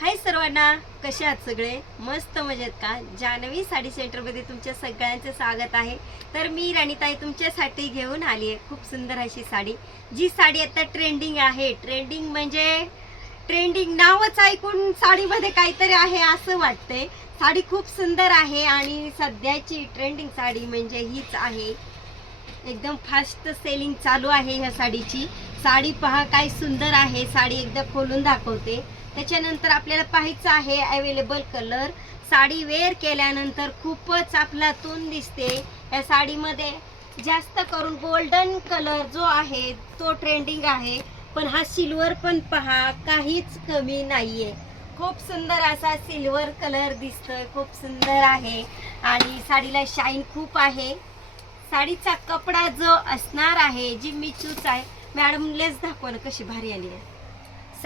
हाय सर्वांना कसे आहात सगळे? मस्त मजेत का? जान्हवी साडी सेंटरमध्ये तुमच्या सगळ्यांचं स्वागत आहे. तर मी राणीताई तुमच्यासाठी घेऊन आली आहे खूप सुंदर अशी साडी. जी साडी आता ट्रेंडिंग आहे. ट्रेंडिंग म्हणजे ट्रेंडिंग नावच ऐकून साडीमध्ये काहीतरी आहे असं वाटतंय. साडी खूप सुंदर आहे आणि सध्याची ट्रेंडिंग साडी म्हणजे हीच आहे. एकदम फास्ट सेलिंग चालू आहे ह्या साडीची. साडी पहा काय सुंदर आहे. साडी एकदा खोलून दाखवते. त्याच्यानंतर आपल्याला पाहायचं आहे अवेलेबल कलर साडी वेअर केल्यानंतर खूपच आपला आपलातून दिसते. या साडीमध्ये जास्त करून गोल्डन कलर जो आहे तो ट्रेंडिंग आहे. पण हा सिल्वर पण पहा काहीच कमी नाही आहे खूप सुंदर असा सिल्वर कलर दिसतोय खूप सुंदर आहे. आणि साडीला शाईन खूप आहे. साडीचा कपडा जो असणार आहे जी मिचूच आहे मॅडम लेस कशी भारी आली आहे.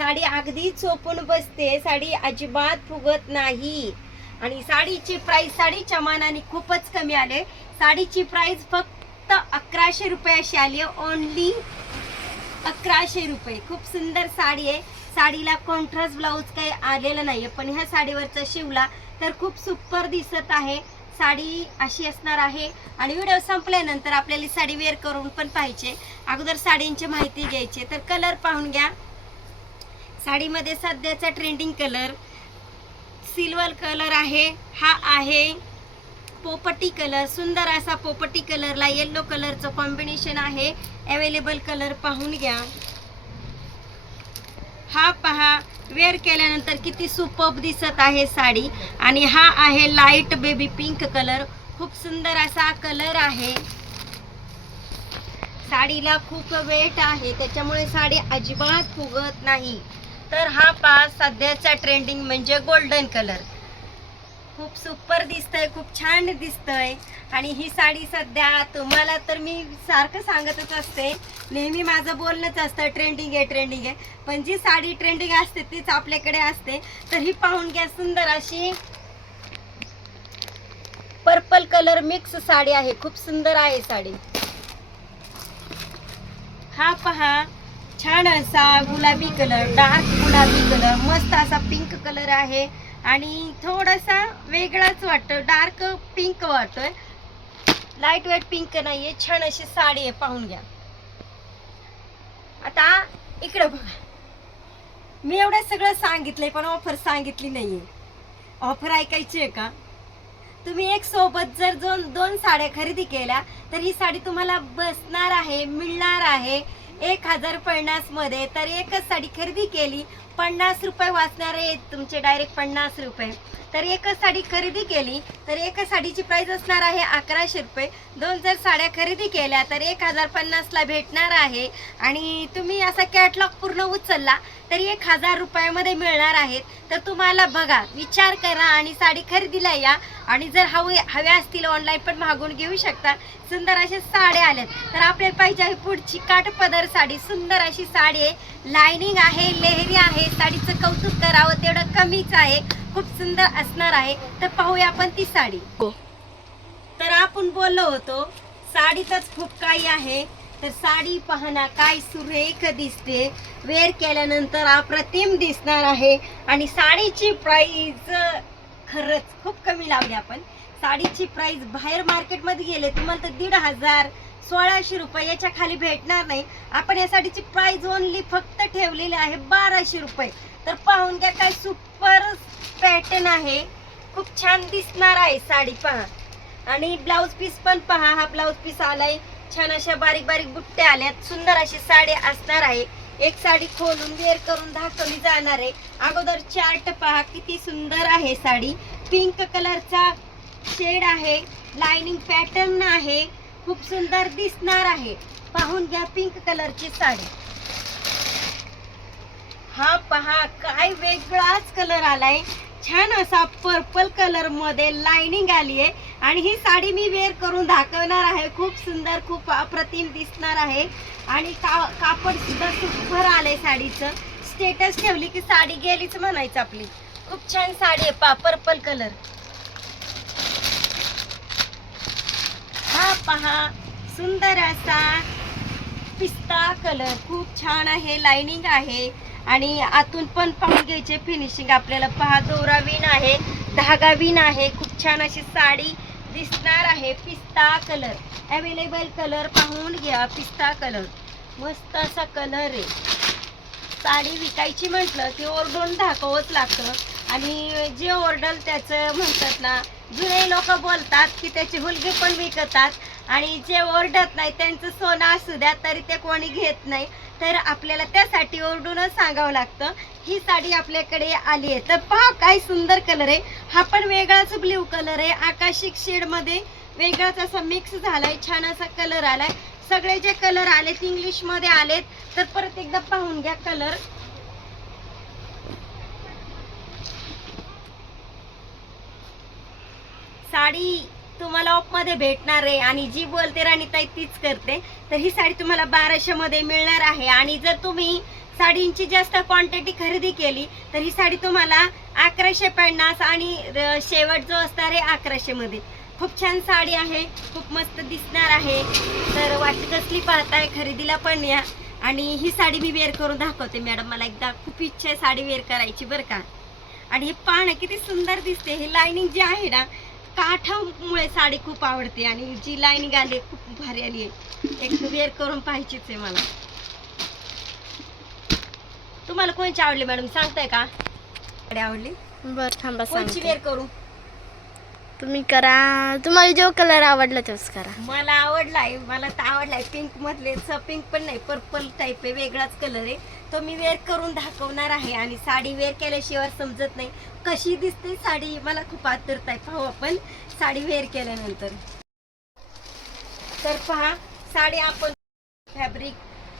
साडी अगदी चोपून बसते साडी अजिबात फुगत नाही. आणि साडीची प्राइस साडीच्या मानाने खूपच कमी आले. साडीची प्राइस फक्त अकराशे रुपये अशी आली आहे. ओनली अकराशे रुपये. खूप सुंदर साडी आहे. साडीला कॉन्ट्रास्ट ब्लाऊज काही आलेलं आहे पण ह्या साडीवरचा शिवला तर खूप सुपर दिसत आहे. साडी अशी असणार आहे. आणि व्हिडिओ संपल्यानंतर आपल्याला साडी वेअर करून पण पाहिजे अगोदर साडींची माहिती घ्यायची तर कलर पाहून घ्या. साडीमध्ये सध्याचा ट्रेंडिंग कलर सिल्वर कलर आहे. हा आहे पोपटी कलर सुंदर असा पोपटी कलरला येल्लो कलरचं कॉम्बिनेशन आहे. अवेलेबल कलर पाहून घ्या. हा पहा वेअर केल्यानंतर किती सुपब दिसत आहे साडी. आणि हा आहे लाइट बेबी पिंक कलर खूप सुंदर असा कलर आहे. साडीला खूप वेट आहे त्याच्यामुळे साडी अजिबात फुगत नाही. तर हा पहा सध्याचा ट्रेंडिंग म्हणजे गोल्डन कलर खूप सुपर दिसतंय खूप छान दिसतंय. आणि ही साडी सध्या तुम्हाला तर मी सारखं सांगतच असते. नेहमी माझं बोलणंच असतं ट्रेंडिंग आहे ट्रेंडिंग आहे. पण जी साडी ट्रेंडिंग असते तीच आपल्याकडे असते. तर ही पाहून घ्या सुंदर अशी पर्पल कलर मिक्स साडी आहे. खूप सुंदर आहे साडी. हा पहा. छान असा गुलाबी कलर डार्क गुलाबी कलर मस्त असा पिंक कलर आहे. आणि थोडासा वेगळाच वाटतो डार्क पिंक वाटतोय. लाइट वेट पिंक नाहीये छान अशी साडी आहे पाहून घ्या. आता इकडं बघा. मी एवढं सगळं सांगितलंय पण ऑफर सांगितली नाहीये. ऑफर ऐकायची आहे का? तुम्ही एक सोबत जर दोन दोन साड्या खरेदी केल्या तर ही साडी तुम्हाला बसणार आहे मिळणार आहे. एक हजार पन्नासमध्ये तर एकच साडी खरेदी केली. पन्नास रुपये वाचणार आहे तुमचे डायरेक्ट पन्नास रुपये. तर एकच साडी खरेदी केली तर एका साडीची प्राईस असणार आहे अकराशे रुपये. दोन जर साड्या खरेदी केल्या तर एक हजार पन्नासला भेटणार आहे. आणि तुम्ही असा कॅटलॉग पूर्ण उचलला तर एक हजार रुपयामध्ये मिळणार आहेत. तर तुम्हाला बघा विचार करा आणि साडी खरेदीला या. आणि जर हवे हव्या असतील ऑनलाईन पण मागून घेऊ शकता. सुंदर अशा साड्या आल्यात. तर आपल्याला पाहिजे आहे पुढची काठपदर साडी. सुंदर अशी साडी आहे. लायनिंग आहे लेहरी आहे. साडीचं कौतुक करावं तेवढं कमीच आहे. खूप सुंदर असणार आहे तर पाहूया आपण ती साडी. तर आपण बोललो होतो साडीतच खूप काही आहे. तर साडी पाहना काय सुरेख दिसते. वेअर केल्यानंतर अप्रतिम दिसणार आहे. आणि साडीची प्राईज खरंच खूप कमी लावली आपण. साडीची प्राईज बाहेर मार्केटमध्ये गेले तुम्हाला तर दीड हजार सोळाशे रुपये याच्या खाली भेटणार नाही. आपण या साडीची प्राईज ओनली फक्त ठेवलेली आहे बाराशे रुपये. तर पाहून घ्या काय सुपर पॅटर्न आहे. खूप छान दिसणार आहे साडी पहा. आणि ब्लाऊज पीस पण पहा हा ब्लाऊज पीस आलाय. छान अशा बारीक बारीक बुट्ट्या आल्यात. सुंदर अशी साडी असणार आहे. एक साडी खोलून वेअर करून दाखवली जाणार आहे. अगोदर चार्ट पहा किती सुंदर आहे साडी. पिंक कलरचा शेड आहे. लाइनिंग पॅटर्न आहे. खूप सुंदर दिसणार आहे. पाहून घ्या पिंक कलरची साडी. हा पहा काय वेगळाच कलर आलाय. छान असा पर्पल कलरमध्ये लाइनिंग आली आहे आणि ही साडी मी वेअर करून दाखवणार आहे. खूप सुंदर खूप अप्रतिम दिसणार आहे. आणि का कापड सुद्धा सुपर आलंय साडीचं. स्टेटस ठेवली की साडी गेलीच म्हणायचं आपली. खूप छान साडी आहे पा पर्पल कलर हा पहा सुंदर असा पिस्ता कलर खूप छान आहे लाइनिंग आहे. आणि आतून पण पाहून घ्यायचे. फिनिशिंग आपल्याला पहा दोरा विण आहे धागा विण आहे. खूप छान अशी साडी दिसणार आहे. पिस्ता कलर. अवेलेबल कलर पाहून घ्या पिस्ता कलर. मस्त असा कलर आहे. साडी विकायची म्हटलं की ओरडून दाखवच लागतं. आणि जे ओरडल त्याचं म्हणतात ना जुने लोक बोलतात की त्याचे हुलगे पण विकतात. आणि जे ओरडत नाही त्यांचं सोनं असू द्या तरी ते कोणी घेत नाही. तर आपल्याला त्यासाठी ओरडूनच सांगावं लागतं. ही साडी आपल्याकडे आली आहे. तर पहा काय सुंदर कलर आहे. हा पण वेगळाच ब्ल्यू कलर आहे. आकाशिक शेडमध्ये वेगळाच असा मिक्स झालाय. छान असा कलर आलाय. सगळे जे कलर आलेत इंग्लिशमध्ये आलेत तर परत एकदा पाहून घ्या कलर साडी तुम्हाला ऑफमध्ये भेटणार आहे आणि जी बोलते राणीताई तीच करते. तर ही साडी तुम्हाला बाराशे मध्ये मिळणार आहे. आणि जर तुम्ही साडींची जास्त क्वांटिटी खरेदी केली तर ही साडी तुम्हाला अकराशे पन्नास आणि शेवट जो असणार आहे अकराशे मध्ये. खूप छान साडी आहे खूप मस्त दिसणार आहे. तर वाटत कसली पाहताय खरेदीला पण या. आणि ही साडी मी वेअर करून दाखवते मॅडम मला एकदा खूप इच्छा आहे साडी वेअर करायची बरं का? आणि हे पाहणं किती सुंदर दिसते हे लायनिंग जे आहे ना काठामुळे साडी खूप आवडते आणि जी लाईनिंग आली खूप भारी आली आहे. एक वेअर करून पाहिजेच आहे मला. तुम्हाला कोणची आवडली मॅडम? सांगताय का? साडी आवडली? बर थांबा कोणची वेअर करू? तुम्ही करा. तुम्हाला जो कलर आवडला तोच करा. मला आवडलाय मला तर आवडलाय. पिंक मधले पिंक पण नाही पर्पल टाईप आहे वेगळाच कलर आहे. तो मी वेअर करून दाखवणार आहे आणि साडी वेअर केल्याशिवाय समजत नाही. कशी दिसते साडी मला खूप आतुरता आहे. पाहू आपण साडी वेअर केल्यानंतर. तर पहा साडी आपण फॅब्रिक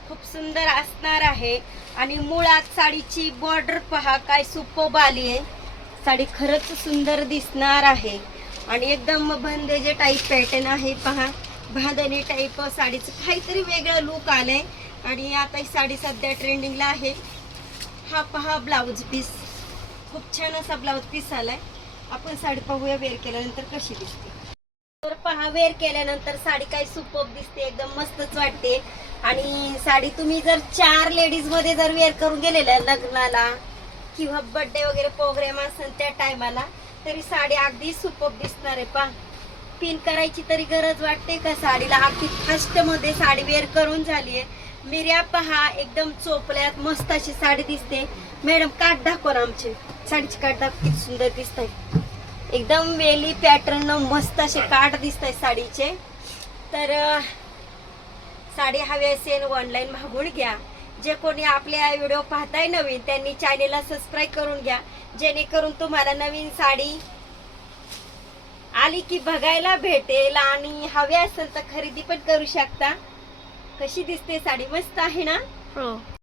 खूप सुंदर असणार आहे. आणि मुळात साडीची बॉर्डर पहा काय सुपोब आली आहे. साडी खरंच सुंदर दिसणार आहे. आणि एकदम बंदेजे टाईप पॅटर्न आहे पहा. बांधणी टाईप साडीचं काहीतरी वेगळं लुक आलंय. आणि आता ही साडी सध्या ट्रेंडिंगला आहे. हा पहा ब्लाऊज पीस खूप छान असा ब्लाऊज पीस आलाय. आपण साडी पाहूया वेअर केल्यानंतर कशी दिसते. तर पहा वेअर केल्यानंतर साडी काय सुपप दिसते एकदम मस्तच वाटते. आणि साडी तुम्ही जर चार लेडीजमध्ये जर वेअर करून गेलेल्या लग्नाला किंवा बर्थडे वगैरे प्रोग्राम असेल त्या टायमाला तरी साडी अगदी सुपर दिसणार आहे पहा. पिन करायची तरी गरज वाटते का? साडीला अगदी फास्टमध्ये साडी वेअर करून झाली आहे. मिर्या पहा एकदम चोपल्यात मस्त अशी साडी दिसते. मॅडम काठ दाखवा आमचे. साडीची काठ दाखव किती सुंदर दिसत एकदम वेली पॅटर्न मस्त असे काठ दिसत आहे साडीचे. तर साडी हवी असेल ऑनलाईन मागून घ्या. जे कोणी आपले व्हिडिओ पाहताय नवीन त्यांनी चॅनेलला सबस्क्राईब करून घ्या. जेणेकरून तुम्हाला नवीन साडी आली की बघायला भेटेल आणि हवी असेल तर खरेदी पण करू शकता. कशी दिसते साडी? मस्त आहे ना? हो.